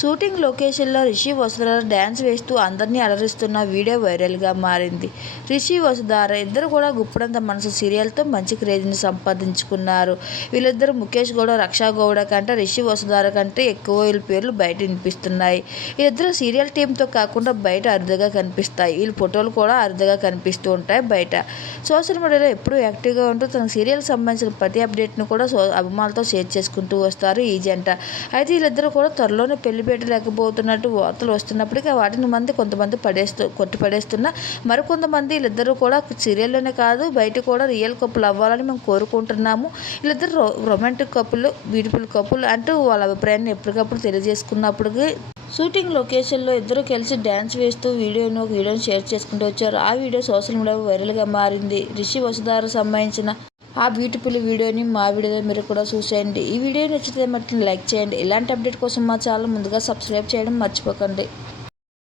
Shooting లొకేషన్లో Rishi Vasudhara dance వేస్తూ అందరినీ అలరిస్తున్న వీడియో వైరల్గా మారింది. రిషి వసుధార ఇద్దరు కూడా గుప్పడంత మనసు సీరియల్తో మంచి క్రేజ్ని సంపాదించుకున్నారు. వీళ్ళిద్దరు ముఖేష్ గౌడ రక్షా గౌడ కంటే రిషి వసుధార కంటే ఎక్కువ వీళ్ళ పేర్లు బయట వినిపిస్తున్నాయి. వీళ్ళిద్దరు సీరియల్ టీంతో కాకుండా బయట అరుదుగా కనిపిస్తాయి. వీళ్ళ ఫోటోలు కూడా అరుదుగా కనిపిస్తూ ఉంటాయి బయట. సోషల్ మీడియాలో ఎప్పుడూ యాక్టివ్గా ఉంటూ తన సీరియల్ సంబంధించిన ప్రతి అప్డేట్ను కూడా అభిమానులతో షేర్ చేసుకుంటూ వస్తారు ఈ జంట. అయితే వీళ్ళిద్దరూ కూడా త్వరలోనే పెళ్ళి పెట్టలేకపోతున్నట్టు వార్తలు వస్తున్నప్పటికీ వాటిని మంది కొంతమంది పడేస్తూ కొట్టి పడేస్తున్నా మరికొంతమంది వీళ్ళిద్దరూ కూడా సీరియల్లోనే కాదు బయట కూడా రియల్ కప్పులు అవ్వాలని మేము కోరుకుంటున్నాము. వీళ్ళిద్దరు రొ రొమాంటిక్ కప్పులు బ్యూటిఫుల్ కప్పులు అంటూ వాళ్ళ అభిప్రాయాన్ని ఎప్పటికప్పుడు తెలియజేసుకున్నప్పటికీ షూటింగ్ లొకేషన్లో ఇద్దరు కలిసి డ్యాన్స్ వేస్తూ వీడియోను వీడియోను వీడియోని షేర్ చేసుకుంటూ వచ్చారు. ఆ వీడియో సోషల్ మీడియాలో వైరల్గా మారింది. రిషి వసుధార సంబంధించిన ఆ బ్యూటిఫుల్ వీడియోని మా వీడియోలో మీరు కూడా చూసేయండి. ఈ వీడియో నచ్చితే మట్టి లైక్ చేయండి. ఇలాంటి అప్డేట్ కోసం మా ఛానల్ ముందుగా సబ్స్క్రైబ్ చేయడం మర్చిపోకండి.